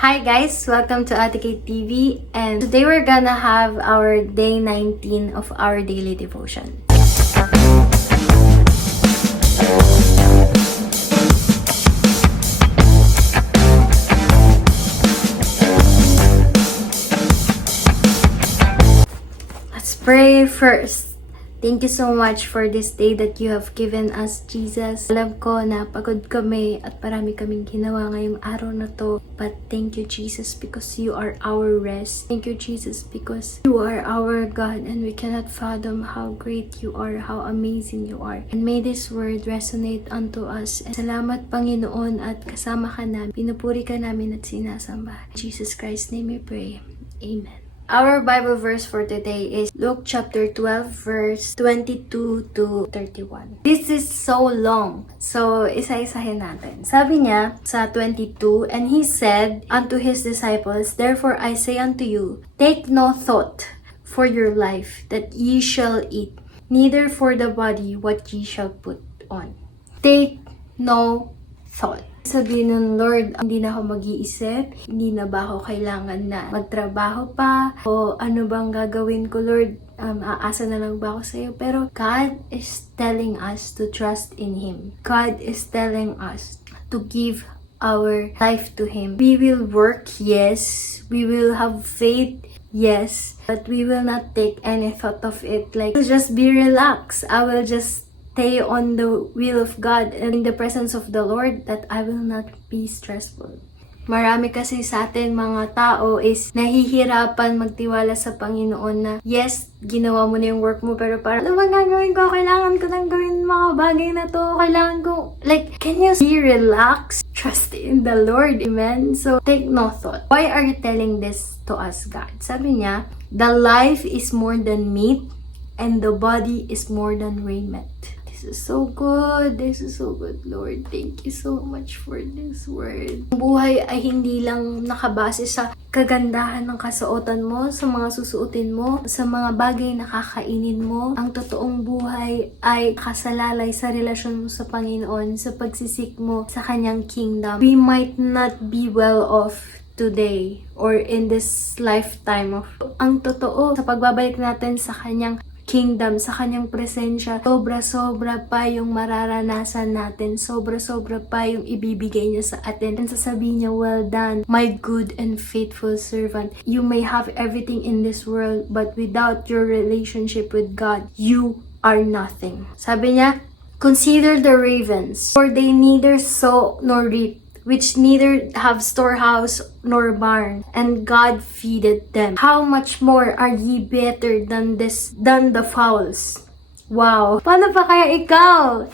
Hi guys, welcome to Ate Kate TV, and today we're gonna have our day 19 of our daily devotion. Let's pray first. Thank you so much for this day that you have given us, Jesus. Alam ko na pagod kami at marami kaming ginawa ngayong araw na to. But thank you, Jesus, because you are our rest. Thank you, Jesus, because you are our God and we cannot fathom how great you are, how amazing you are. And may this word resonate unto us. And salamat, Panginoon, at kasama ka namin. Pinupuri ka namin at sinasamba. In Jesus Christ's name we pray. Amen. Our Bible verse for today is Luke chapter 12 verse 22 to 31. This is so long. So, isa-isahin natin. Sabi niya sa 22, and he said unto his disciples, therefore I say unto you, take no thought for your life that ye shall eat, neither for the body what ye shall put on. Take no thought. Sabi nun, Lord, hindi na ako mag-iisip, hindi na ba ako kailangan na magtrabaho pa, o ano bang gagawin ko, Lord, aasa na lang ba ako sa'yo? Pero God is telling us to trust in Him. God is telling us to give our life to Him. We will work, yes. We will have faith, yes. But we will not take any thought of it. Like, just be relaxed. I will just stay on the will of God and in the presence of the Lord, that I will not be stressful. Marami kasi sa atin mga tao is nahihirapan magtiwala sa Panginoon na yes, ginawa mo na yung work mo, pero parang ano bang gagawin ko? Kailangan ko nang gawin mga bagay na to. Kailangan ko, like, can you be relaxed? Trust in the Lord. Amen? So, take no thought. Why are you telling this to us, God? Sabi niya, the life is more than meat and the body is more than raiment. This is so good. This is so good, Lord. Thank you so much for this word. Ang buhay ay hindi lang nakabase sa kagandahan ng kasuotan mo, sa mga susuotin mo, sa mga bagay na kakainin mo. Ang totoong buhay ay kasalalay sa relasyon mo sa Panginoon, sa pagsisik mo sa Kanyang kingdom. We might not be well off today or in this lifetime of ang totoo sa pagbabalik natin sa Kanyang kingdom, sa Kanyang presensya, sobra-sobra pa yung mararanasan natin, sobra-sobra pa yung ibibigay niya sa atin. And sasabihin niya, well done, my good and faithful servant. You may have everything in this world, but without your relationship with God, you are nothing. Sabi niya, consider the ravens, for they neither sow nor reap, which neither have storehouse nor barn, and God feedeth them. How much more are ye better than the fowls? Wow! Paano pa kaya ikaw?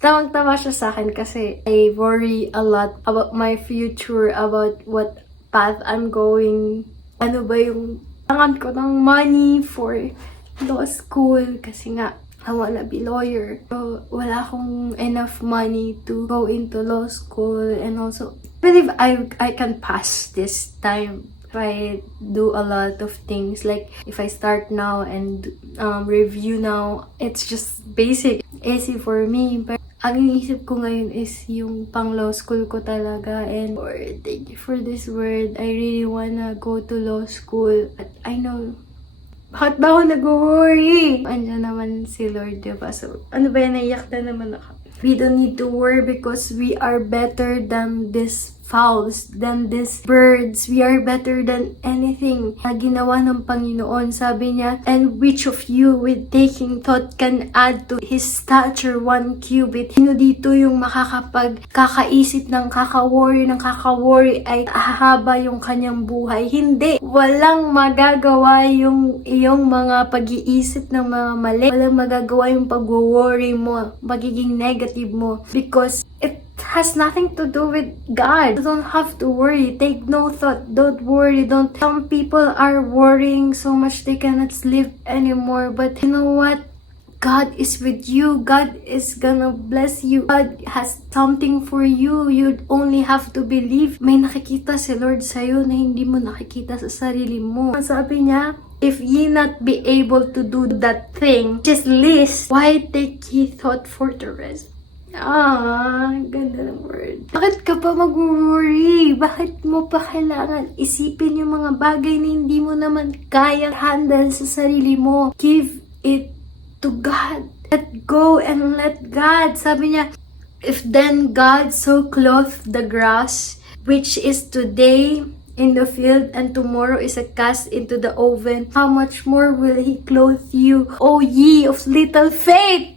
Tawang-tawa siya sa akin kasi I worry a lot about my future, about what path I'm going. Ano ba yung kailangan ko ng money for law school kasi nga I wanna be lawyer. So, wala akong enough money to go into law school, and also, I believe I can pass this time if I do a lot of things. Like, if I start now and review now, it's just basic. Easy for me. But ang iniisip ko ngayon is yung pang law school ko talaga. And Lord, thank you for this word. I really wanna go to law school. But I know, bakit ba ako nag-worry? Andiyan naman si Lord, diba? So, ano ba yan? Naiyak na naman ako. We don't need to worry because we are better than these fowls, than these birds. We are better than anything na ginawa ng Panginoon. Sabi niya, and which of you with taking thought can add to his stature 1 cubit? Sino dito yung kakaisip ng kaka-worry ay hahaba yung kanyang buhay? Hindi. Walang magagawa yung iyong mga pag-iisip ng mga mali. Walang magagawa yung pag-worry mo, magiging negative mo, because it has nothing to do with God. You don't have to worry. Take no thought. Don't worry. Some people are worrying so much they cannot sleep anymore. But you know what? God is with you. God is gonna bless you. God has something for you. You only have to believe. May nakikita si Lord sa'yo na hindi mo nakikita sa sarili mo. Sabi niya, if ye not be able to do that thing, just least, why take ye thought for the rest? Ganda ng word. Bakit ka pa mag-worry? bakit mo pa kailangan isipin yung mga bagay na hindi mo naman kaya handle sa sarili mo? Give it to God. Let go and let God. Sabi niya, if then God so clothed the grass, which is today in the field and tomorrow is cast into the oven, how much more will He clothe you, O ye of little faith?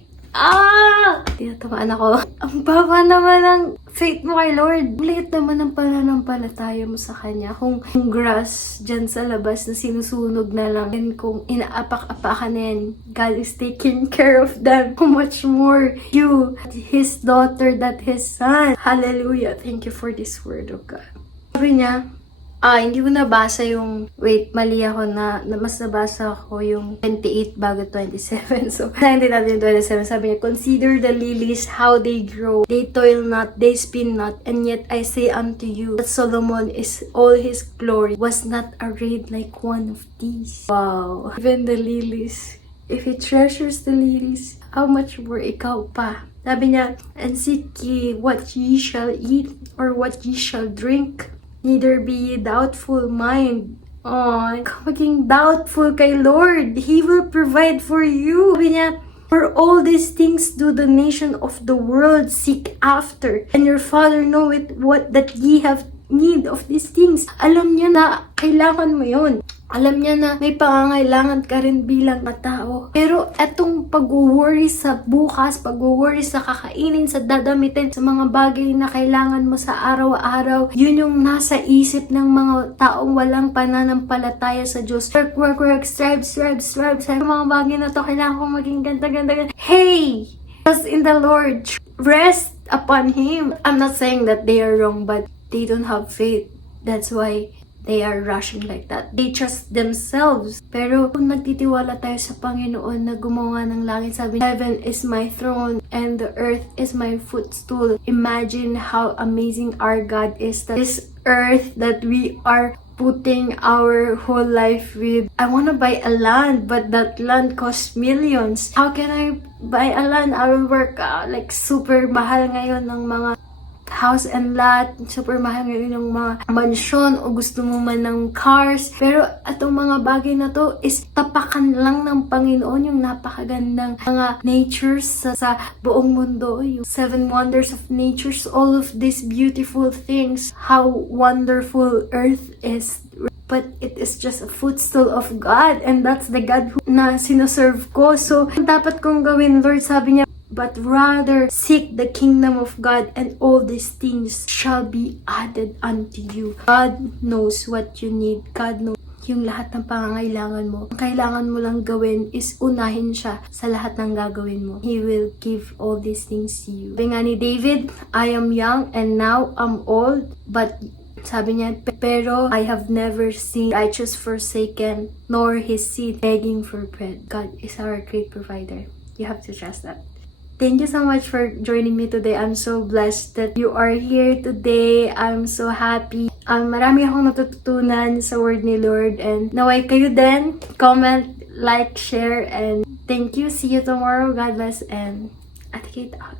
Tinatamaan ako. Ang baba naman ng faith mo kay Lord. Liit naman ang pananampalataya mo sa Kanya. Kung grass dyan sa labas na sinusunog na lang, and kung inaapak-apakan na yan, God is taking care of them. How much more you, His daughter, that His son. Hallelujah. Thank you for this word of God. Sabi niya, hindi ko nabasa yung, mali ako mas nabasa ko yung 28 bago 27. So, hindi natin yung 27. Sabi niya, consider the lilies, how they grow. They toil not, they spin not, and yet I say unto you, that Solomon is all his glory was not arrayed like one of these. Wow. Even the lilies, if he treasures the lilies, how much more ikaw pa? Sabi niya, and seek ye what ye shall eat, or what ye shall drink. Neither be ye doubtful mind. Maging doubtful kay Lord. He will provide for you. Sabi niya, for all these things do the nation of the world seek after. And your Father knoweth what that ye have need of these things. Alam niya na kailangan mo yun. Alam niya na may pangangailangan ka rin bilang matao. Pero etong pag-worry sa bukas, pag-worry sa kakainin, sa dadamitin, sa mga bagay na kailangan mo sa araw-araw, yun yung nasa isip ng mga taong walang pananampalataya sa Diyos. Work, strive. Sa mga bagay na to, kailangan kong maging ganda. Hey! Trust in the Lord. Rest upon Him. I'm not saying that they are wrong, but they don't have faith. That's why they are rushing like that. They trust themselves. Pero kung nagtitiwala tayo sa Panginoon na gumawa ng langit, sabi, heaven is my throne and the earth is my footstool. Imagine how amazing our God is. That this earth that we are putting our whole life with. I want to buy a land, but that land costs millions. How can I buy a land? I will work like super mahal ngayon ng mga house and lot, super mahal ngayon ng mga mansyon o gusto mo man ng cars. Pero atong mga bagay na to is tapakan lang ng Panginoon, yung napakagandang mga natures sa buong mundo, yung 7 wonders of natures, all of these beautiful things, how wonderful earth is. But it is just a footstool of God, and that's the God na sinoserve ko. So, dapat kong gawin, Lord, sabi niya, but rather seek the kingdom of God, and all these things shall be added unto you. God knows what you need. God knows yung lahat ng pangangailangan mo. Ang kailangan mo lang gawin is unahin siya sa lahat ng gagawin mo. He will give all these things to you. Sabi nga ni David, I am young and now I'm old, but sabi niya, pero I have never seen righteous forsaken, nor his seed begging for bread. God is our great provider. You have to trust that. Thank you so much for joining me today. I'm so blessed that you are here today. I'm so happy. Marami akong natututunan sa word ni Lord. And naway kayo din. Comment, like, share, and thank you. See you tomorrow. God bless and Ate Kate out.